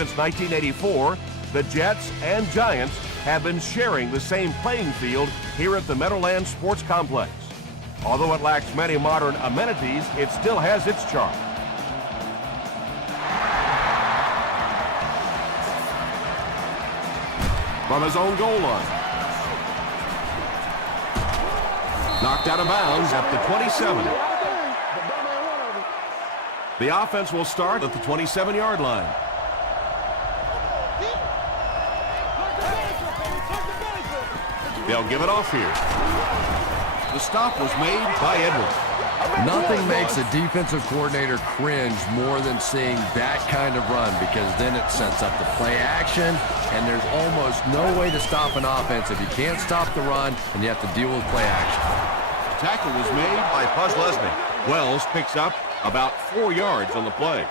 Since 1984, the Jets and Giants have been sharing the same playing field here at the Meadowlands Sports Complex. Although it lacks many modern amenities, it still has its charm. From his own goal line. Knocked out of bounds at the 27. The offense will start at the 27-yard line. They'll give it off here. The stop was made by Edwards. Nothing makes a defensive coordinator cringe more than seeing that kind of run, because then it sets up the play action, and there's almost no way to stop an offense if you can't stop the run and you have to deal with play action. The tackle was made by Puz Lesney. Wells picks up about 4 yards on the play.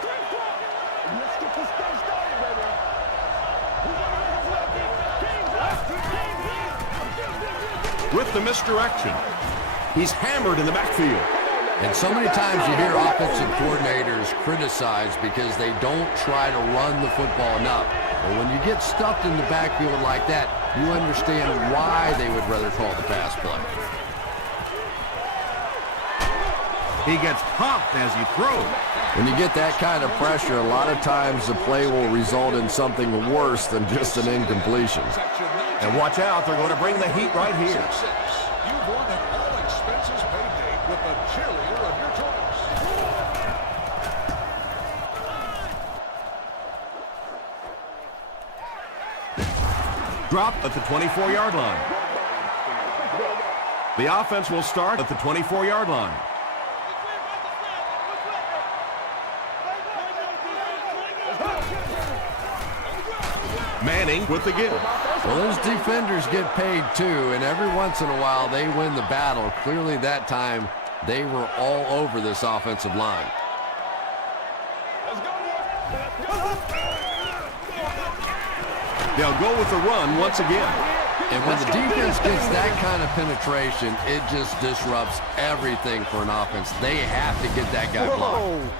With the misdirection, he's hammered in the backfield. And so many times you hear offensive coordinators criticized because they don't try to run the football enough. But when you get stuffed in the backfield like that, you understand why they would rather call the pass play. He gets popped as he throws. When you get that kind of pressure, a lot of times the play will result in something worse than just an incompletion. And watch out, they're going to bring the heat right here. You've won an all-expenses paid date with the cheerleader of your choice. Drop at the 24-yard line. The offense will start at the 24-yard line. Manning with the give. Well, those defenders get paid too, and every once in a while they win the battle. Clearly that time they were all over this offensive line. They'll go with the run once again. And when the defense gets that kind of penetration, it just disrupts everything for an offense. They have to get that guy blocked.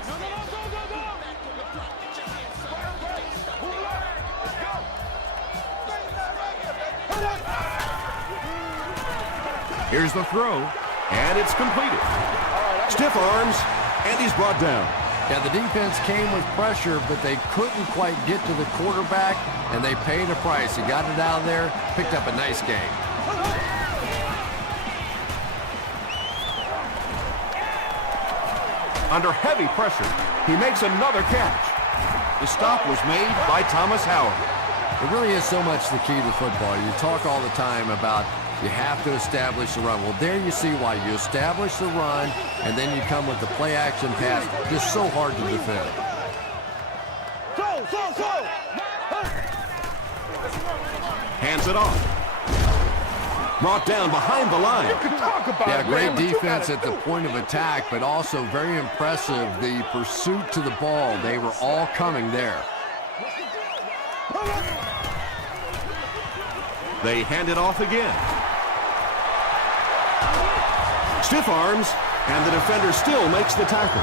Here's the throw, and it's completed. Stiff arms, and he's brought down. Yeah, the defense came with pressure, but they couldn't quite get to the quarterback, and they paid a price. He got it out of there, picked up a nice game. Under heavy pressure, he makes another catch. The stop was made by Thomas Howard. It really is so much the key to football. You talk all the time about you have to establish the run. Well, there you see why. You establish the run, and then you come with the play-action pass. Just so hard to defend. Hands it off. Brought down behind the line. Yeah, great defense at the point of attack, but also very impressive the pursuit to the ball. They were all coming there. They hand it off again. Stiff arms, and the defender still makes the tackle.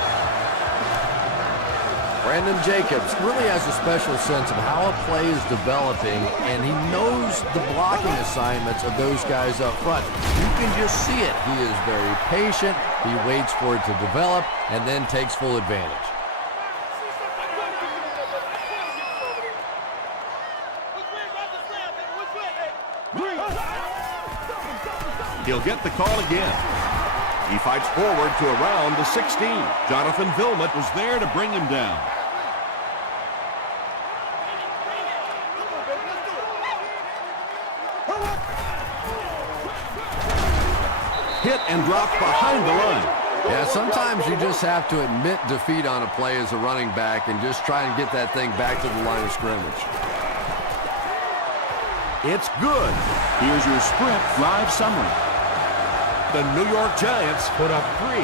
Brandon Jacobs really has a special sense of how a play is developing, and he knows the blocking assignments of those guys up front. You can just see it. He is very patient. He waits for it to develop and then takes full advantage. He'll get the call again. He fights forward to around the 16. Jonathan Vilmot was there to bring him down. Hit and dropped behind the line. Yeah, sometimes you just have to admit defeat on a play as a running back and just try and get that thing back to the line of scrimmage. It's good. Here's your Sprint live summary. The New York Giants put up 3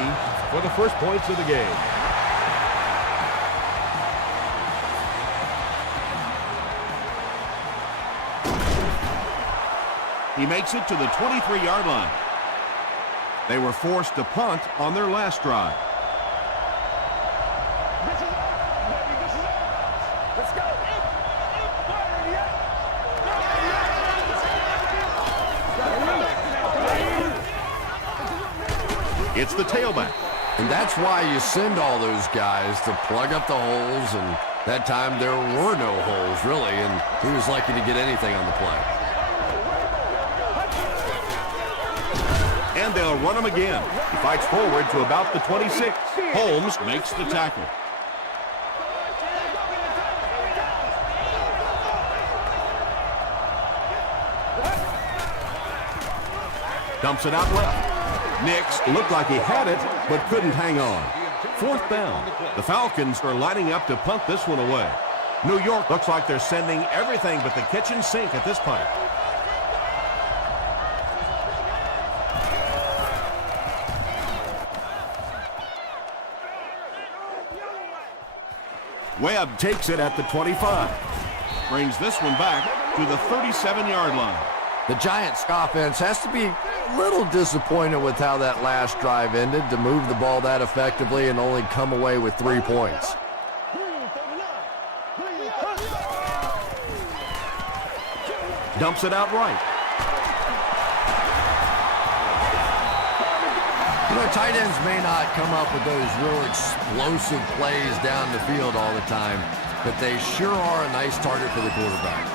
for the first points of the game. He makes it to the 23-yard line. They were forced to punt on their last drive. It's the tailback. And that's why you send all those guys to plug up the holes, and that time there were no holes, really, and he was lucky to get anything on the play. And they'll run him again. He fights forward to about the 26. Holmes makes the tackle. Dumps it out left. Nix looked like he had it, but couldn't hang on. 4th down. The Falcons are lining up to punt this one away. New York looks like they're sending everything but the kitchen sink at this point. Webb takes it at the 25. Brings this one back to the 37-yard line. The Giants offense has to be a little disappointed with how that last drive ended, to move the ball that effectively and only come away with 3 points. Dumps it out right. You know, tight ends may not come up with those real explosive plays down the field all the time, but they sure are a nice target for the quarterback.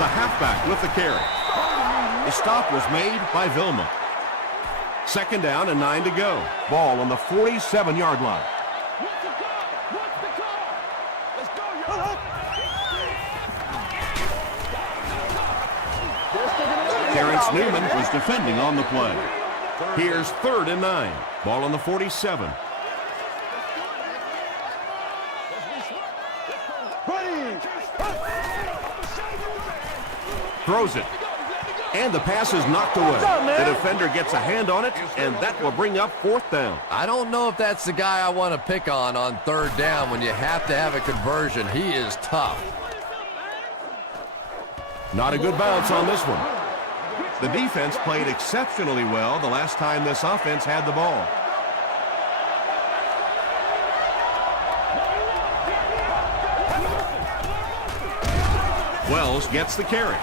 The halfback with the carry. The stop was made by Vilma. 2nd down and 9 to go. Ball on the 47-yard line. Terrence Newman was defending on the play. Here's 3rd and 9. Ball on the 47. Throws it. And the pass is knocked away. The defender gets a hand on it, and that will bring up 4th down. I don't know if that's the guy I want to pick on 3rd down when you have to have a conversion. He is tough. Not a good bounce on this one. The defense played exceptionally well the last time this offense had the ball. Wells gets the carry.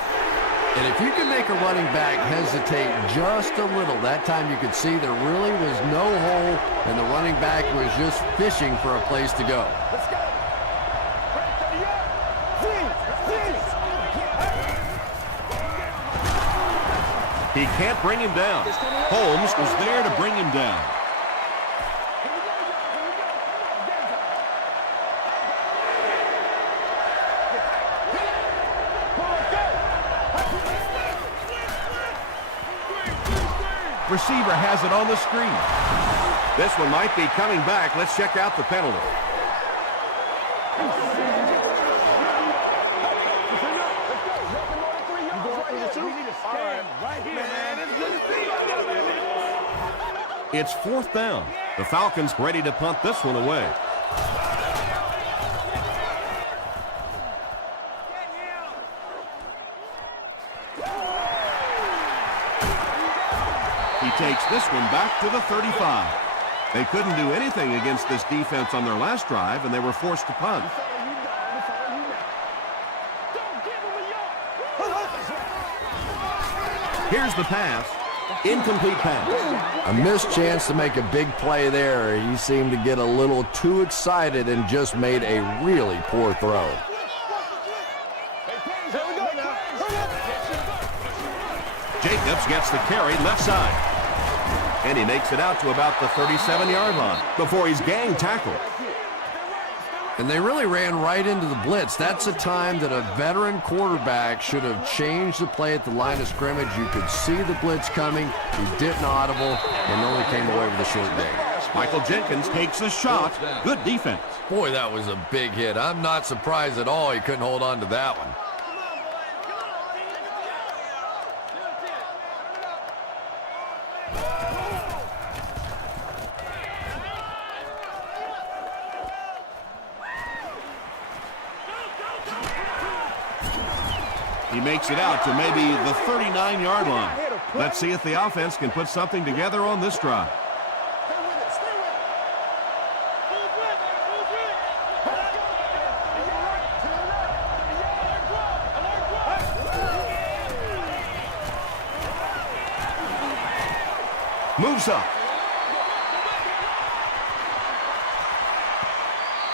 And if you can make a running back hesitate just a little, that time you could see there really was no hole, and the running back was just fishing for a place to go. He can't bring him down. Holmes was there to bring him down. Receiver has it on the screen. This one might be coming back. Let's check out the penalty. It's 4th down. The Falcons ready to punt this one away. He takes this one back to the 35. They couldn't do anything against this defense on their last drive, and they were forced to punt. Here's the pass. Incomplete pass. A missed chance to make a big play there. He seemed to get a little too excited and just made a really poor throw. Jacobs gets the carry left side. And he makes it out to about the 37-yard line before he's gang tackled. And they really ran right into the blitz. That's a time that a veteran quarterback should have changed the play at the line of scrimmage. You could see the blitz coming. He didn't audible and only came away with a short gain. Michael Jenkins takes a shot. Good defense. Boy, that was a big hit. I'm not surprised at all he couldn't hold on to that one. He makes it out to maybe the 39-yard line. Let's see if the offense can put something together on this drive. Moves up.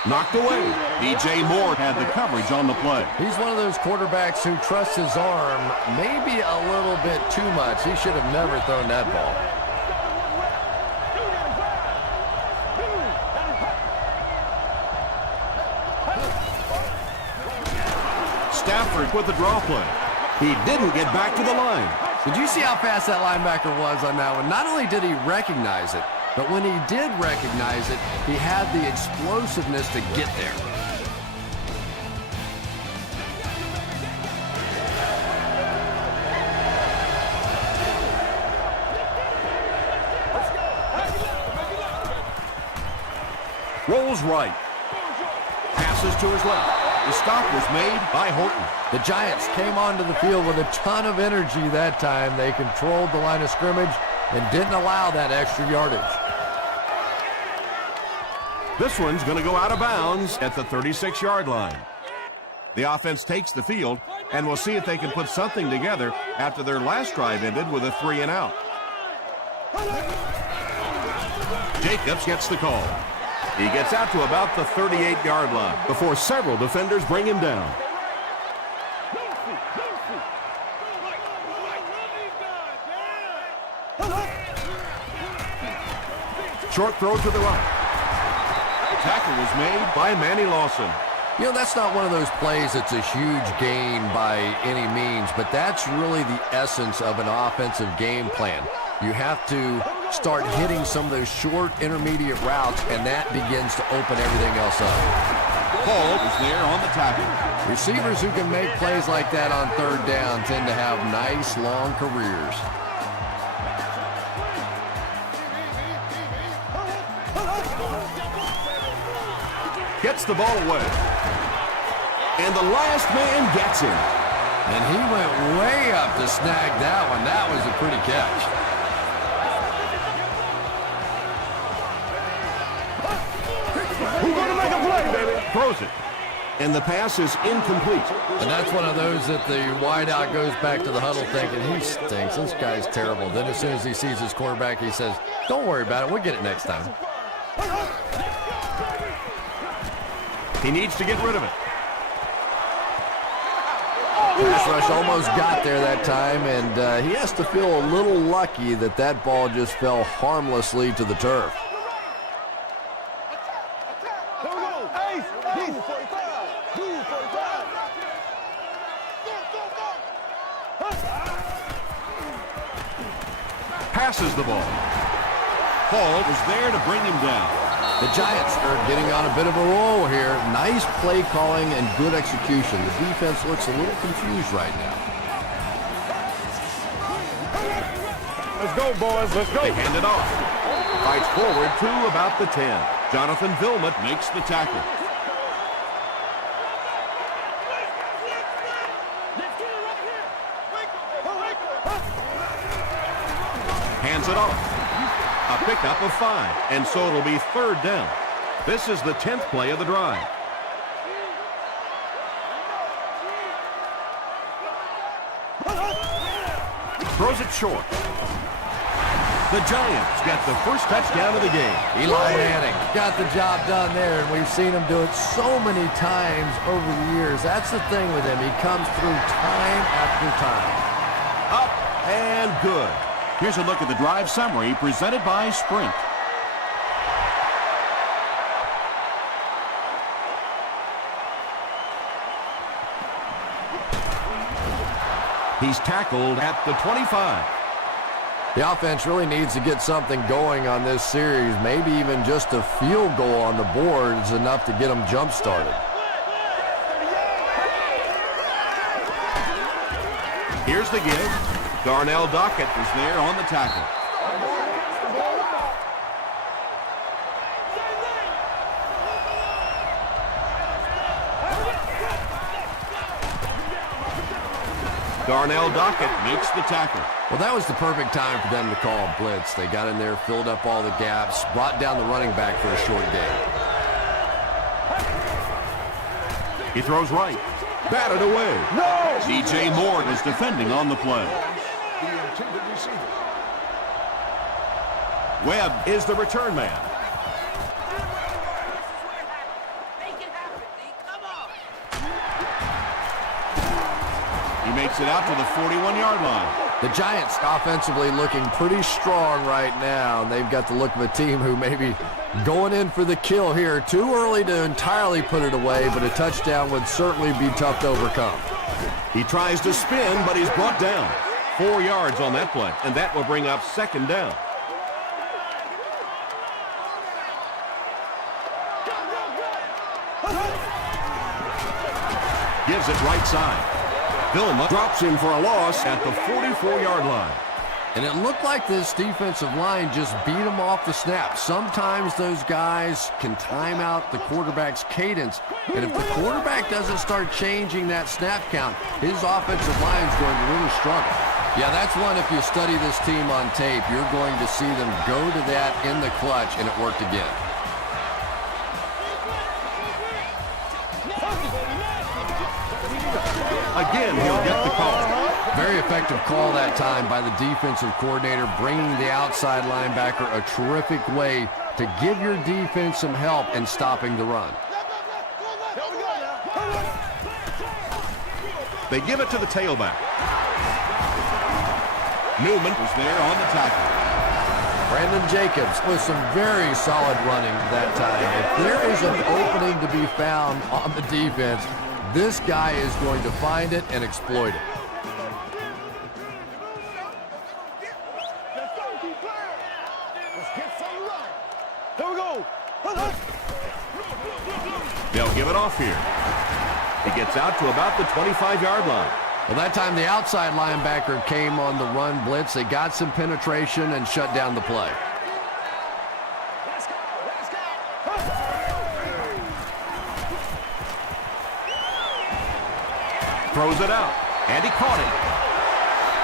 Knocked away. DJ Moore had the coverage on the play. He's one of those quarterbacks who trusts his arm maybe a little bit too much. He should have never thrown that ball. Stafford with the draw play. He didn't get back to the line. Did you see how fast that linebacker was on that one? Not only did he recognize it, but when he did recognize it, he had the explosiveness to get there. Rolls right. Passes to his left. The stop was made by Horton. The Giants came onto the field with a ton of energy that time. They controlled the line of scrimmage and didn't allow that extra yardage. This one's going to go out of bounds at the 36-yard line. The offense takes the field, and we'll see if they can put something together after their last drive ended with a 3-and-out. Jacobs gets the call. He gets out to about the 38-yard line before several defenders bring him down. Short throw to the right. Tackle was made by Manny Lawson. You know, that's not one of those plays that's a huge gain by any means, but that's really the essence of an offensive game plan. You have to start hitting some of those short intermediate routes, and that begins to open everything else up. Paul is there on the tackle. Receivers who can make plays like that on third down tend to have nice, long careers. Gets the ball away. And the last man gets him. And he went way up to snag that one. That was a pretty catch. Who's going to make a play, baby? Throws it. And the pass is incomplete. And that's one of those that the wideout goes back to the huddle thinking, he stinks. This guy's terrible. Then as soon as he sees his quarterback, he says, don't worry about it. We'll get it next time. He needs to get rid of it. Pass rush almost got there that time, and he has to feel a little lucky that that ball just fell harmlessly to the turf. Passes the ball. Paul was there to bring him down. The Giants are getting on a bit of a roll here. Nice play calling and good execution. The defense looks a little confused right now. Let's go, boys. Let's go. They hand it off. Fights forward to about the 10. Jonathan Vilmot makes the tackle. Hands it off. A pickup of 5, and so it'll be third down. This is the 10th play of the drive. Throws it short. The Giants got the first touchdown of the game. Eli Manning got the job done there, and we've seen him do it so many times over the years. That's the thing with him. He comes through time after time. Up and good. Here's a look at the drive summary presented by Sprint. He's tackled at the 25. The offense really needs to get something going on this series. Maybe even just a field goal on the board is enough to get them jump-started. Here's the give. Darnell Dockett was there on the tackle. Darnell Dockett makes the tackle. Well, that was the perfect time for them to call a blitz. They got in there, filled up all the gaps, brought down the running back for a short gain. He throws right. Batted away. No! DJ Moore is defending on the play. The intended receiver. Webb is the return man. He makes it out to the 41-yard line. The Giants offensively looking pretty strong right now. They've got the look of a team who may be going in for the kill here. Too early to entirely put it away, but a touchdown would certainly be tough to overcome. He tries to spin, but he's brought down. 4 yards on that play, and that will bring up second down. Gives it right side. Vilma drops him for a loss at the 44-yard line. And it looked like this defensive line just beat him off the snap. Sometimes those guys can time out the quarterback's cadence. And if the quarterback doesn't start changing that snap count, his offensive line is going to really struggle. Yeah, that's one, if you study this team on tape, you're going to see them go to that in the clutch, and it worked again. Again, he'll get the call. Very effective call that time by the defensive coordinator, bringing the outside linebacker a terrific way to give your defense some help in stopping the run. They give it to the tailback. Newman was there on the tackle. Brandon Jacobs with some very solid running that time. If there is an opening to be found on the defense, this guy is going to find it and exploit it. They'll give it off here. He gets out to about the 25-yard line. Well, that time the outside linebacker came on the run blitz. They got some penetration and shut down the play. Throws it out, and he caught it.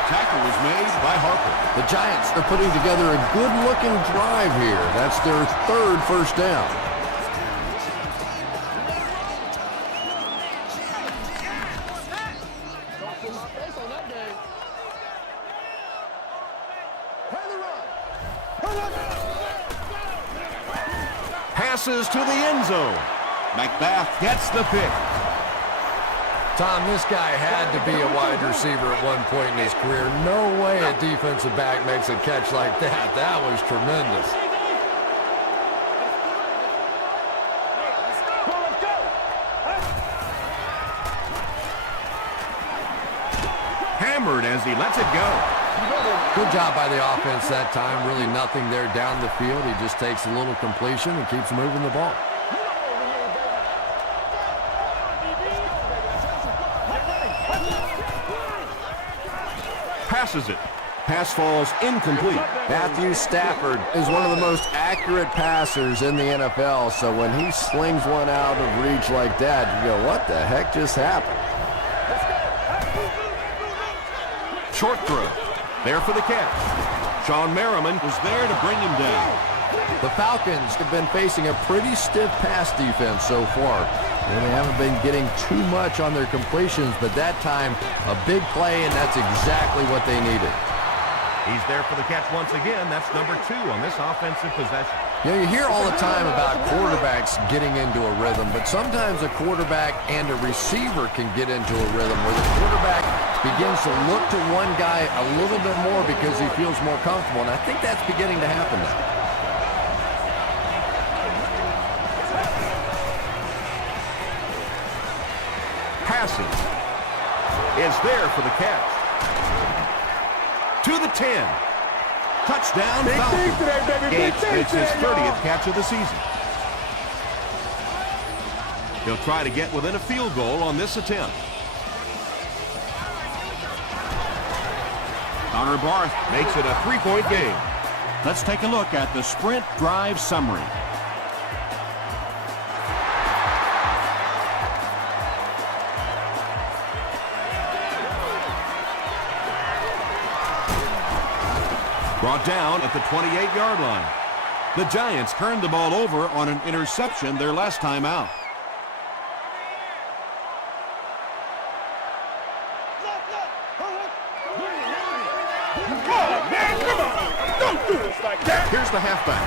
Tackle was made by Harper. The Giants are putting together a good-looking drive here. That's their third first down. Passes to the end zone. McBath gets the pick. Tom, this guy had to be a wide receiver at one point in his career. No way a defensive back makes a catch like that. That was tremendous. Hammered as he lets it go. Good job by the offense that time. Really nothing there down the field. He just takes a little completion and keeps moving the ball. Passes it. Pass falls incomplete. Matthew Stafford is one of the most accurate passers in the NFL, so when he slings one out of reach like that, you go, what the heck just happened? Short throw. There for the catch. Sean Merriman was there to bring him down. The Falcons have been facing a pretty stiff pass defense so far. And they haven't been getting too much on their completions, but that time, a big play, and that's exactly what they needed. He's there for the catch once again. That's number 2 on this offensive possession. You know, you hear all the time about quarterbacks getting into a rhythm, but sometimes a quarterback and a receiver can get into a rhythm where the quarterback begins to look to one guy a little bit more because he feels more comfortable, and I think that's beginning to happen now. Passes. Is there for the catch. To the 10. Touchdown, Falcons. Gates makes his 30th catch of the season. He'll try to get within a field goal on this attempt. Connor Barth makes it a 3-point game. Let's take a look at the sprint drive summary. Brought down at the 28-yard line. The Giants turned the ball over on an interception their last time out. Here's Here's the halfback.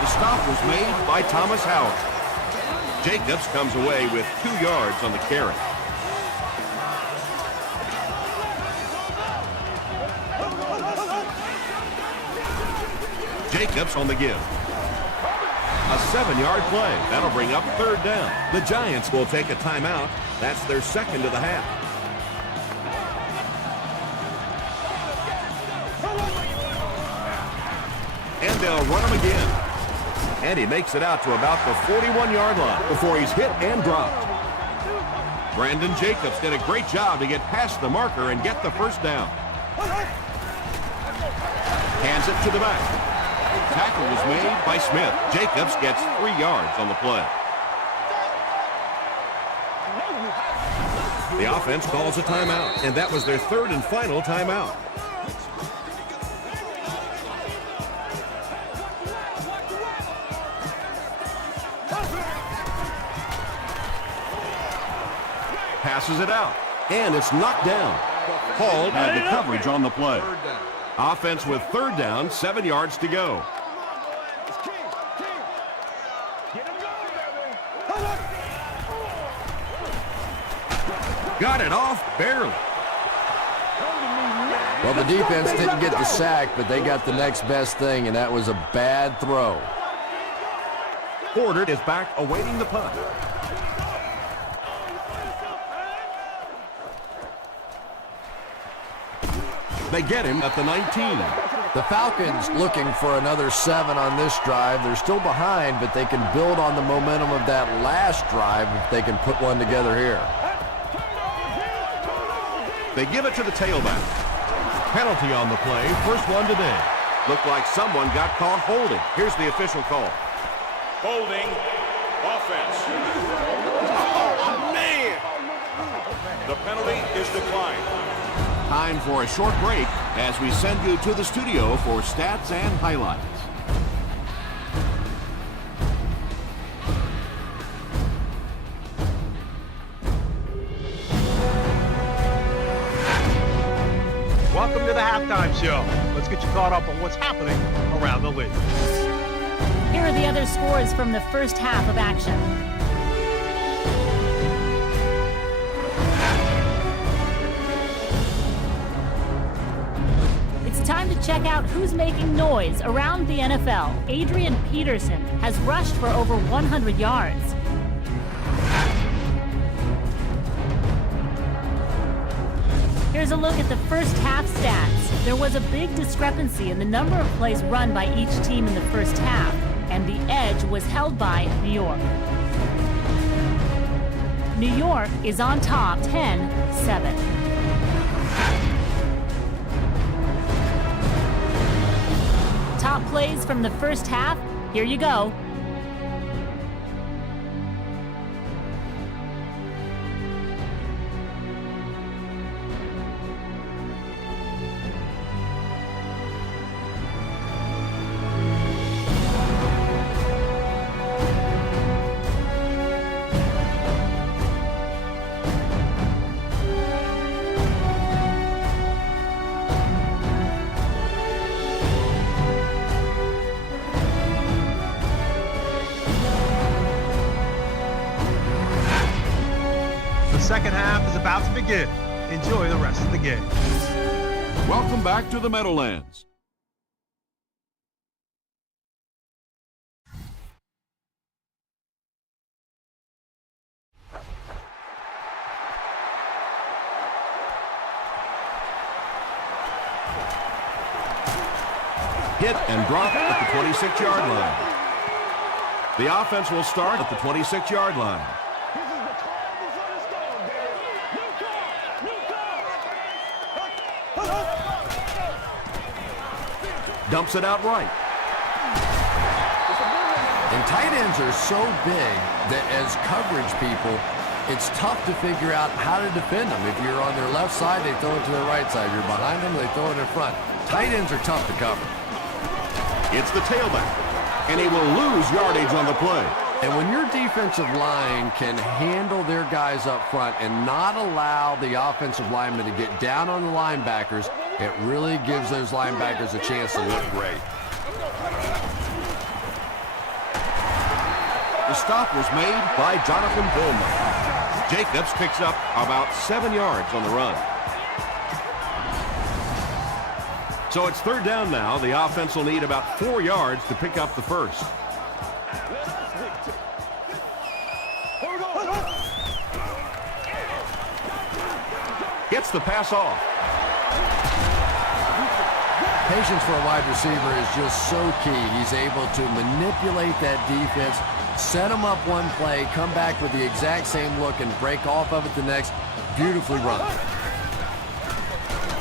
The stop was made by Thomas Howard. Jacobs comes away with 2 yards on the carry. Jacobs on the give. A 7-yard play. That'll bring up 3rd down. The Giants will take a timeout. That's their second of the half. And they'll run him again. And he makes it out to about the 41-yard line before he's hit and dropped. Brandon Jacobs did a great job to get past the marker and get the first down. Hands it to the back. Tackle was made by Smith. Jacobs gets 3 yards on the play. The offense calls a timeout, and that was their 3rd and final timeout. Passes it out, and it's knocked down. Hall had the coverage on the play. Offense with 3rd down, 7 yards to go. Got it off barely. Well, the defense didn't get the sack, but they got the next best thing, and that was a bad throw. Porter is back awaiting the punt. They get him at the 19. The Falcons looking for another 7 on this drive. They're still behind, but they can build on the momentum of that last drive if they can put one together here. They give it to the tailback. Penalty on the play, first one today. Looked like someone got caught holding. Here's the official call. Holding offense. Oh, man! The penalty is declined. Time for a short break as we send you to the studio for stats and highlights. Welcome to the halftime show. Let's get you caught up on what's happening around the league. Here are the other scores from the first half of action. It's time to check out who's making noise around the NFL. Adrian Peterson has rushed for over 100 yards. Here's a look at the first half stats. There was a big discrepancy in the number of plays run by each team in the first half, and the edge was held by New York. New York is on top 10-7. Top plays from the first half, here you go. Second half is about to begin. Enjoy the rest of the game. Welcome back to the Meadowlands. Hit and drop at the 26-yard line. The offense will start at the 26-yard line. Dumps it out right. And tight ends are so big that as coverage people, it's tough to figure out how to defend them. If you're on their left side, they throw it to their right side. You're behind them, they throw it in front. Tight ends are tough to cover. It's the tailback, and he will lose yardage on the play. And when your defensive line can handle their guys up front and not allow the offensive linemen to get down on the linebackers, it really gives those linebackers a chance to look great. The stop was made by Jonathan Bowman. Jacobs picks up about 7 yards on the run. So it's third down now. The offense will need about 4 yards to pick up the first. Gets the pass off. Patience for a wide receiver is just so key. He's able to manipulate that defense, set them up one play, come back with the exact same look, and break off of it the next. Beautifully run.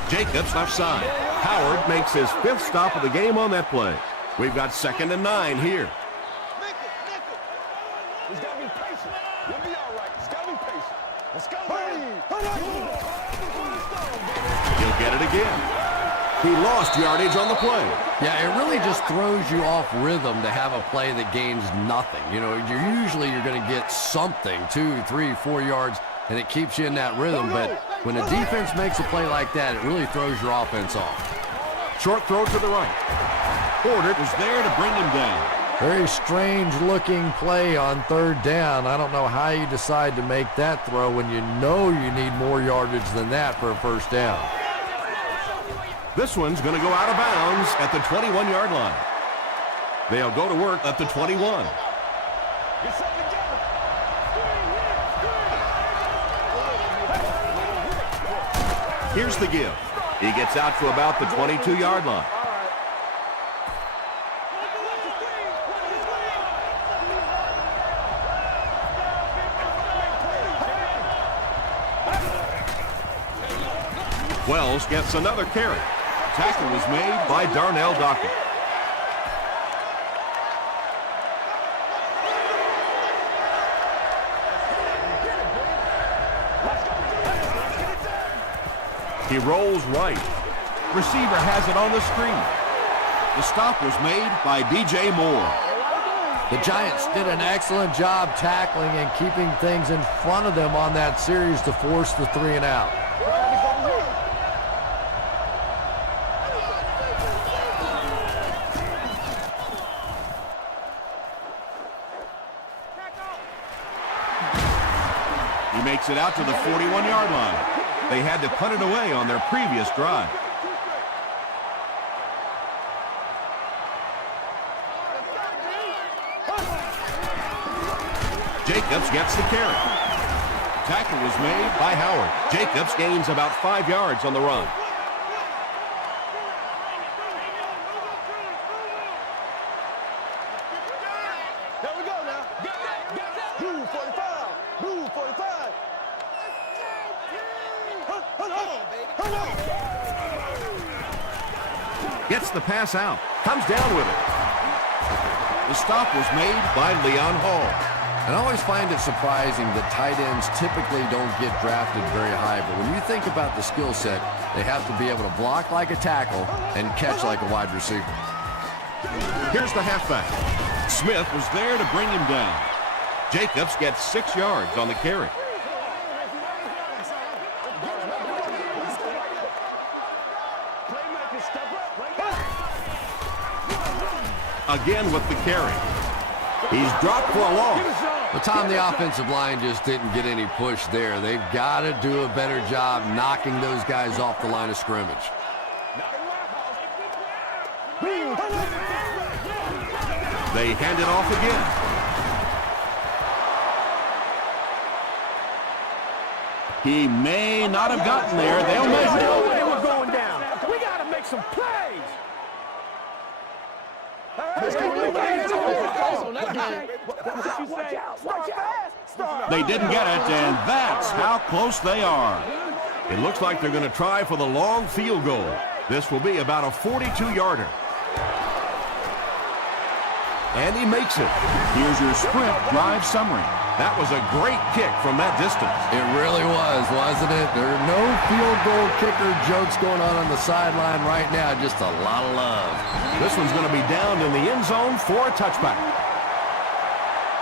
Jacobs left side. Howard makes his 5th stop of the game on that play. We've got 2nd and 9 here. He's got to be patient. You'll be all right. He's got to be patient. Let's go. He'll get it again. He lost yardage on the play. Yeah, it really just throws you off rhythm to have a play that gains nothing. You know, you're going to get something, 2, 3, 4 yards, and it keeps you in that rhythm. But when a defense makes a play like that, it really throws your offense off. Short throw to the right. Porter was there to bring him down. Very strange-looking play on third down. I don't know how you decide to make that throw when you know you need more yardage than that for a first down. This one's going to go out of bounds at the 21-yard line. They'll go to work at the 21. Here's the give. He gets out to about the 22-yard line. Wells gets another carry. Tackle was made by Darnell Dockett. He rolls right. Receiver has it on the screen. The stop was made by DJ Moore. The Giants did an excellent job tackling and keeping things in front of them on that series to force the 3 and out. Makes it out to the 41-yard line. They had to punt it away on their previous drive. Jacobs gets the carry. Tackle was made by Howard. Jacobs gains about 5 yards on the run. Gets the pass out. Comes down with it. The stop was made by Leon Hall. And I always find it surprising that tight ends typically don't get drafted very high. But when you think about the skill set, they have to be able to block like a tackle and catch like a wide receiver. Here's the halfback. Smith was there to bring him down. Jacobs gets 6 yards on the carry. Again with the carry. He's dropped for a loss. Well, Tom, the offensive line just didn't get any push there. They've got to do a better job knocking those guys off the line of scrimmage. They hand it off again. He may not have gotten there. They'll measure it. We're going down. We got to make some plays. They didn't get it, and that's how close they are. It looks like they're going to try for the long field goal. This will be about a 42-yarder. And he makes it. Here's your sprint drive summary. That was a great kick from that distance. It really was, wasn't it? There are no field goal kicker jokes going on the sideline right now. Just a lot of love. This one's going to be down in the end zone for a touchback.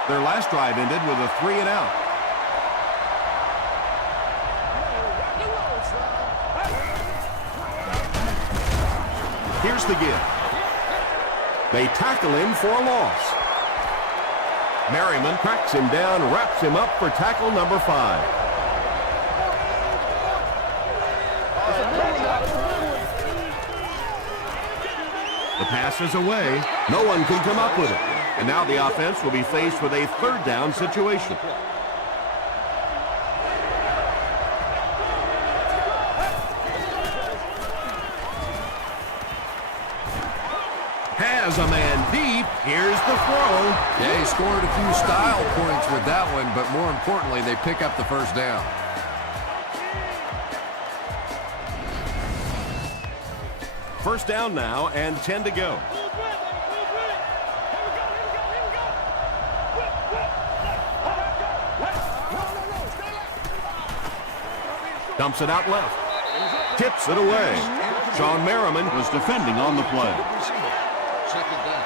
Their last drive ended with a 3 and out. Here's the give. They tackle him for a loss. Merriman tracks him down, wraps him up for tackle number 5. The pass is away. No one can come up with it. And now the offense will be faced with a third down situation. Has a man deep. Here's the throw. Yeah, he scored a few style points with that one, but more importantly, they pick up the first down. First down now and 10 to go. Dumps it out left. Tips it away. Sean Merriman was defending on the play. Second down.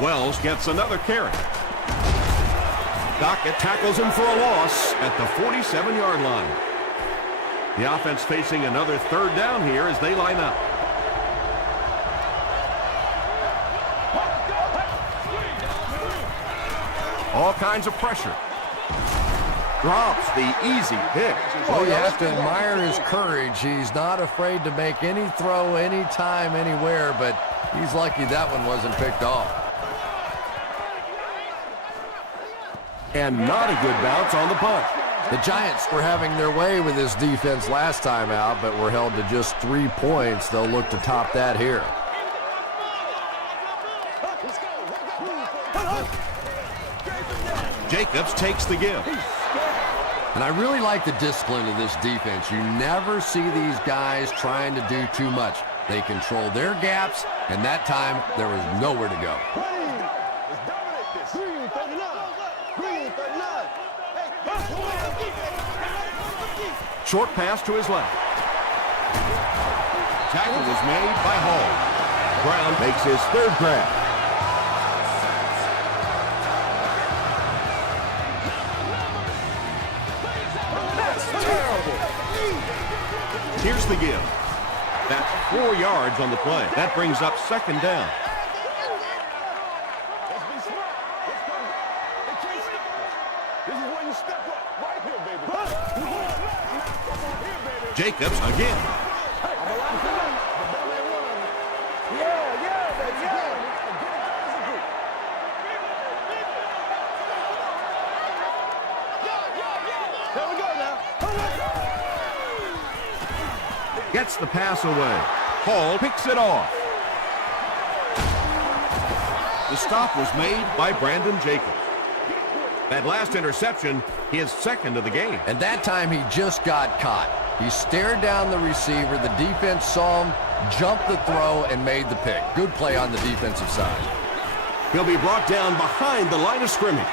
Wells gets another carry. Dockett tackles him for a loss at the 47-yard line. The offense facing another third down here as they line up. All kinds of pressure. Drops the easy pick. Oh, you have to admire his courage. He's not afraid to make any throw, anytime, anywhere, but he's lucky that one wasn't picked off. And not a good bounce on the punt. The Giants were having their way with this defense last time out, but were held to just 3 points. They'll look to top that here. Jacobs takes the give. And I really like the discipline of this defense. You never see these guys trying to do too much. They control their gaps, and that time there was nowhere to go. Short pass to his left. Tackle was made by Hall. Brown makes his third grab. Here's the give. That's 4 yards on the play. That brings up second down. Jacobs again. Gets the pass away. Hall picks it off. The stop was made by Brandon Jacobs. That last interception, his second of the game. And that time he just got caught. He stared down the receiver. The defense saw him, jumped the throw, and made the pick. Good play on the defensive side. He'll be brought down behind the line of scrimmage.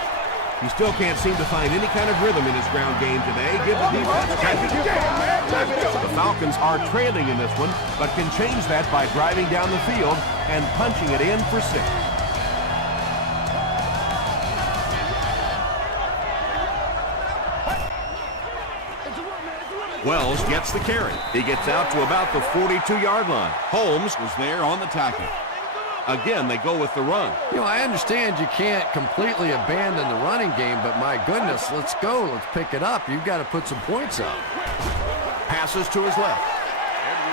He still can't seem to find any kind of rhythm in his ground game today. Give the defense time. The Falcons are trailing in this one, but can change that by driving down the field and punching it in for 6. Wells gets the carry. He gets out to about the 42-yard line. Holmes was there on the tackle. Again, they go with the run. You know, I understand you can't completely abandon the running game, but my goodness, let's go. Let's pick it up. You've got to put some points up. Passes to his left.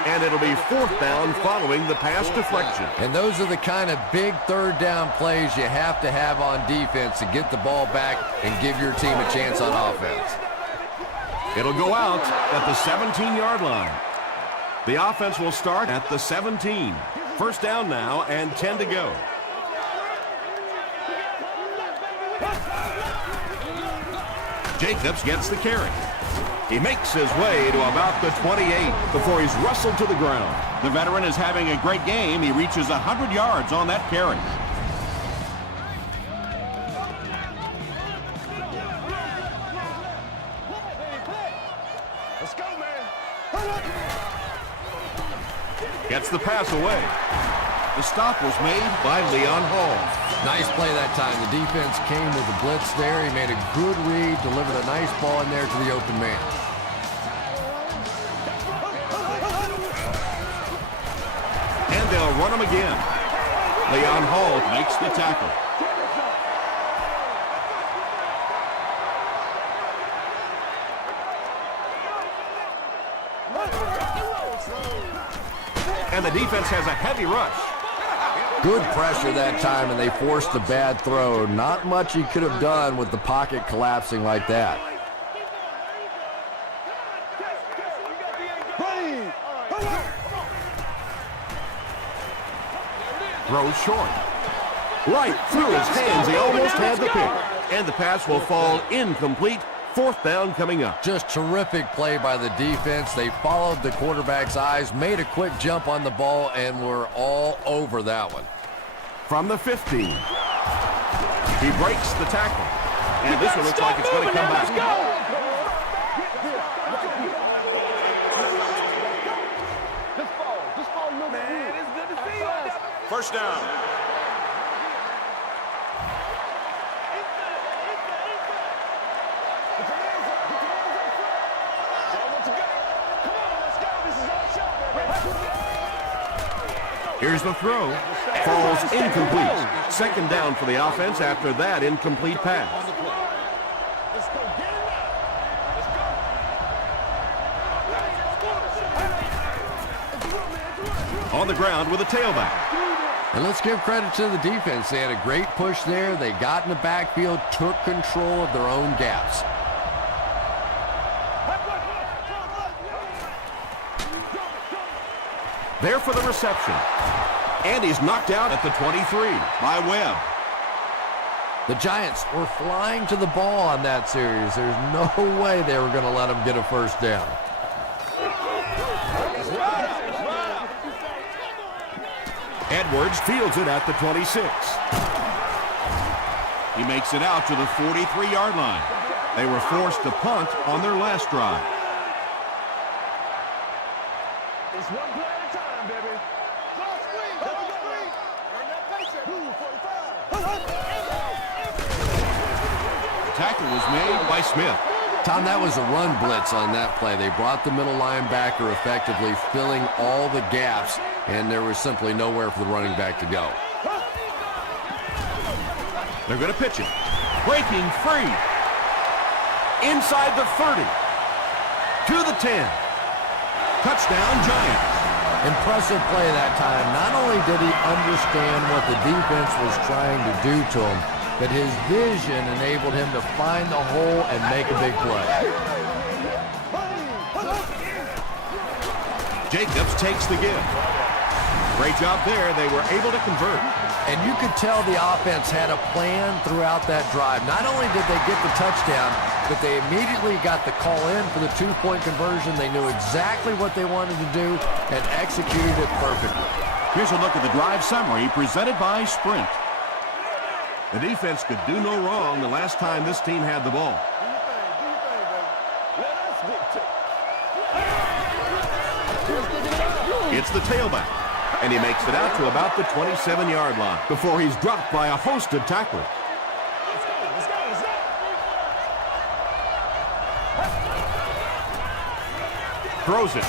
And it'll be 4th down following the pass deflection. And those are the kind of big third down plays you have to have on defense to get the ball back and give your team a chance on offense. It'll go out at the 17-yard line. The offense will start at the 17. First down now and 10 to go. Jacobs gets the carry. He makes his way to about the 28 before he's wrestled to the ground. The veteran is having a great game. He reaches 100 yards on that carry. Let's go, man. Gets the pass away. The stop was made by Leon Hall. Nice play that time. The defense came with the blitz there. He made a good read, delivered a nice ball in there to the open man. they'll run him again. Leon Hall makes the tackle. And the defense has a heavy rush. Good pressure that time, and they forced a bad throw. Not much he could have done with the pocket collapsing like that. Throws short. Right through his hands. He almost had the pick. And the pass will fall incomplete. Fourth down coming up. Just terrific play by the defense. They followed the quarterback's eyes, made a quick jump on the ball, and were all over that one. From the 15. He breaks the tackle. And this one looks like it's going to come back. First down. Here's the throw. Falls incomplete. Second down for the offense after that incomplete pass. On the ground with a tailback. And let's give credit to the defense. They had a great push there. They got in the backfield, took control of their own gaps. There for the reception. And he's knocked out at the 23 by Webb. The Giants were flying to the ball on that series. There's no way they were going to let them get a first down. Edwards fields it at the 26. He makes it out to the 43-yard line. They were forced to punt on their last drive. It's one play at a time, baby. Tackle was made by Smith. Tom, that was a run blitz on that play. They brought the middle linebacker effectively, filling all the gaps, and there was simply nowhere for the running back to go. They're going to pitch it. Breaking free. Inside the 30. To the 10. Touchdown, Giants. Impressive play that time. Not only did he understand what the defense was trying to do to him, but his vision enabled him to find the hole and make a big play. Jacobs takes the give. Great job there. They were able to convert. And you could tell the offense had a plan throughout that drive. Not only did they get the touchdown, but they immediately got the call in for the two-point conversion. They knew exactly what they wanted to do and executed it perfectly. Here's a look at the drive summary presented by Sprint. The defense could do no wrong the last time this team had the ball. It's the tailback, and he makes it out to about the 27-yard line before he's dropped by a host of tacklers. Throws it.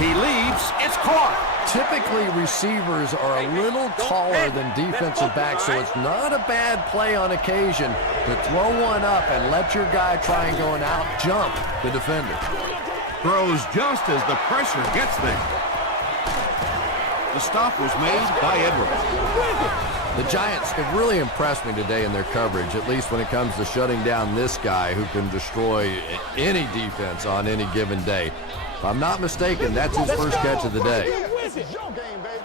He leaves. It's caught. Typically, receivers are a little taller than defensive backs, so it's not a bad play on occasion to throw one up and let your guy try and go and out-jump the defender. Throws just as the pressure gets there. The stop was made by Edwards. The Giants have really impressed me today in their coverage, at least when it comes to shutting down this guy who can destroy any defense on any given day. If I'm not mistaken, that's his first catch of the day. This is your game, baby.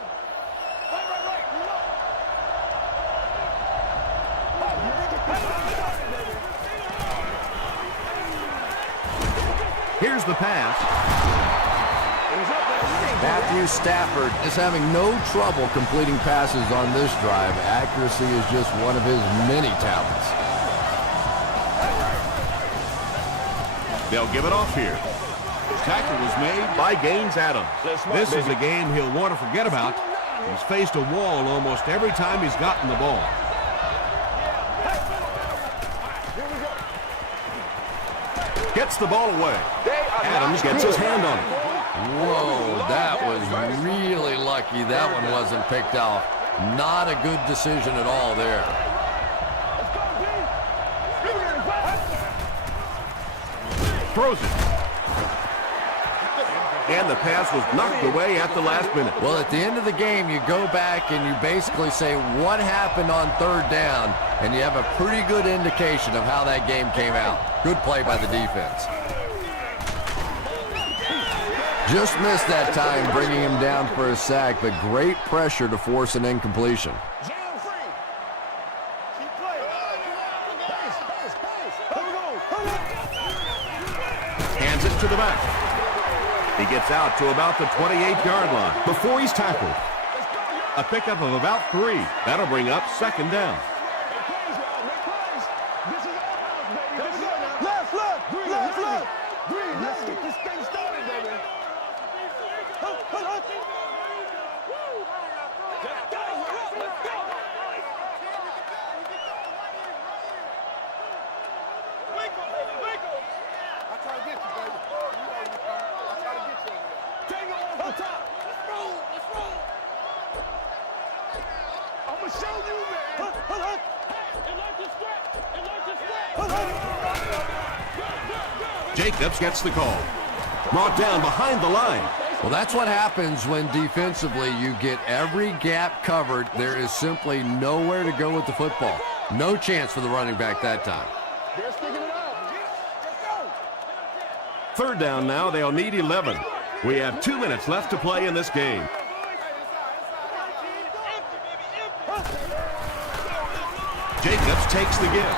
Here's the pass. Matthew Stafford is having no trouble completing passes on this drive. Accuracy is just one of his many talents. They'll give it off here. Tackle was made by Gaines Adams. This is a game he'll want to forget about. He's faced a wall almost every time he's gotten the ball. Gets the ball away. Adams gets his hand on it. Whoa, that was really lucky that one wasn't picked off. Not a good decision at all there. Throws it. And the pass was knocked away at the last minute. Well, at the end of the game, you go back and you basically say what happened on third down, and you have a pretty good indication of how that game came out. Good play by the defense. Just missed that time, bringing him down for a sack, but great pressure to force an incompletion. Hands it to the back. He gets out to about the 28-yard line before he's tackled. A pickup of about 3. That'll bring up second down. Jacobs gets the call. Brought down behind the line. Well, that's what happens when defensively you get every gap covered. There is simply nowhere to go with the football. No chance for the running back that time. Third down now. They'll need 11. We have 2 minutes left to play in this game. Jacobs takes the give.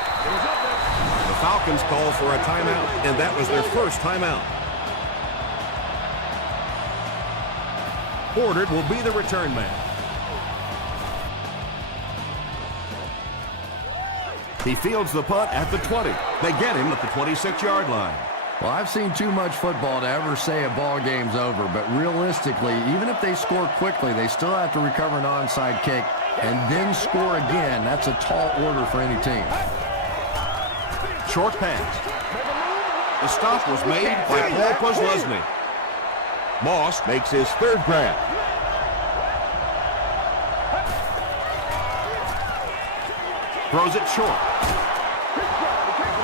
The Falcons call for a timeout, and that was their first timeout. Porter will be the return man. He fields the punt at the 20. They get him at the 26-yard line. Well, I've seen too much football to ever say a ball game's over, but realistically, even if they score quickly, they still have to recover an onside kick and then score again. That's a tall order for any team. Short pass. The stop was made by Paul Posluszny. Moss makes his third grab. Throws it short.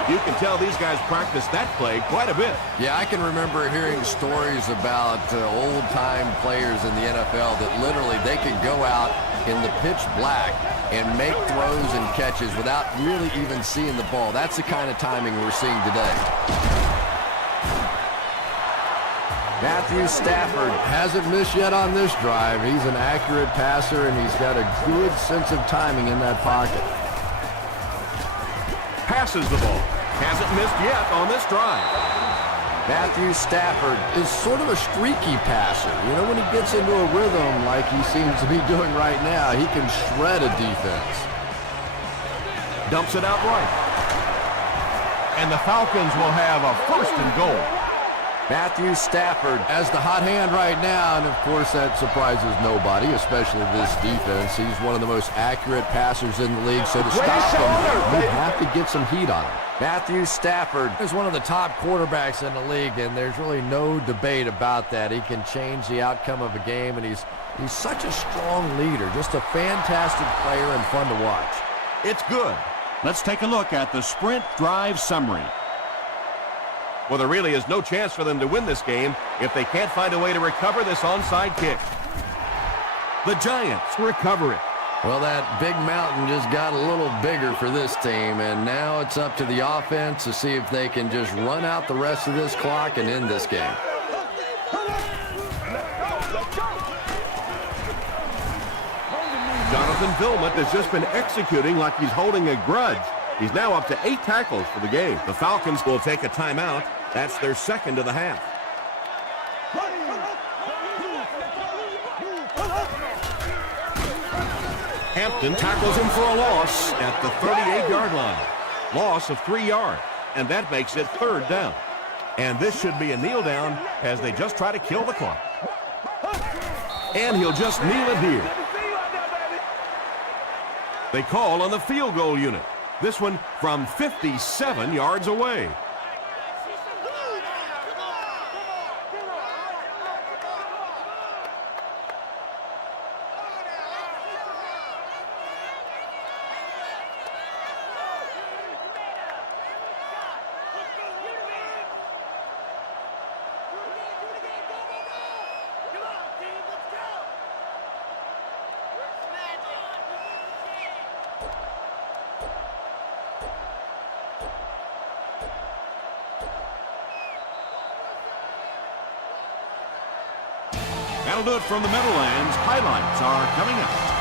You can tell these guys practice that play quite a bit. Yeah, I can remember hearing stories about old-time players in the NFL that literally they could go out in the pitch black and make throws and catches without really even seeing the ball. That's the kind of timing we're seeing today. Matthew Stafford hasn't missed yet on this drive. He's an accurate passer, and he's got a good sense of timing in that pocket. Passes the ball. Hasn't missed yet on this drive. Matthew Stafford is sort of a streaky passer. You know, when he gets into a rhythm like he seems to be doing right now, he can shred a defense. Dumps it out right. And the Falcons will have a first and goal. Matthew Stafford has the hot hand right now, and of course that surprises nobody, especially this defense. He's one of the most accurate passers in the league, so to stop him, you have to get some heat on him. Matthew Stafford is one of the top quarterbacks in the league, and there's really no debate about that. He can change the outcome of a game, and he's such a strong leader, just a fantastic player and fun to watch. It's good. Let's take a look at the sprint drive summary. Well, there really is no chance for them to win this game if they can't find a way to recover this onside kick. The Giants recover it. Well, that big mountain just got a little bigger for this team, and now it's up to the offense to see if they can just run out the rest of this clock and end this game. Jonathan Vilmot has just been executing like he's holding a grudge. He's now up to 8 tackles for the game. The Falcons will take a timeout. That's their second of the half. Hampton tackles him for a loss at the 38-yard line. Loss of 3 yards, and that makes it third down. And this should be a kneel down as they just try to kill the clock. And he'll just kneel it here. They call on the field goal unit. This one from 57 yards away. That'll do it from the Meadowlands. Highlights are coming up.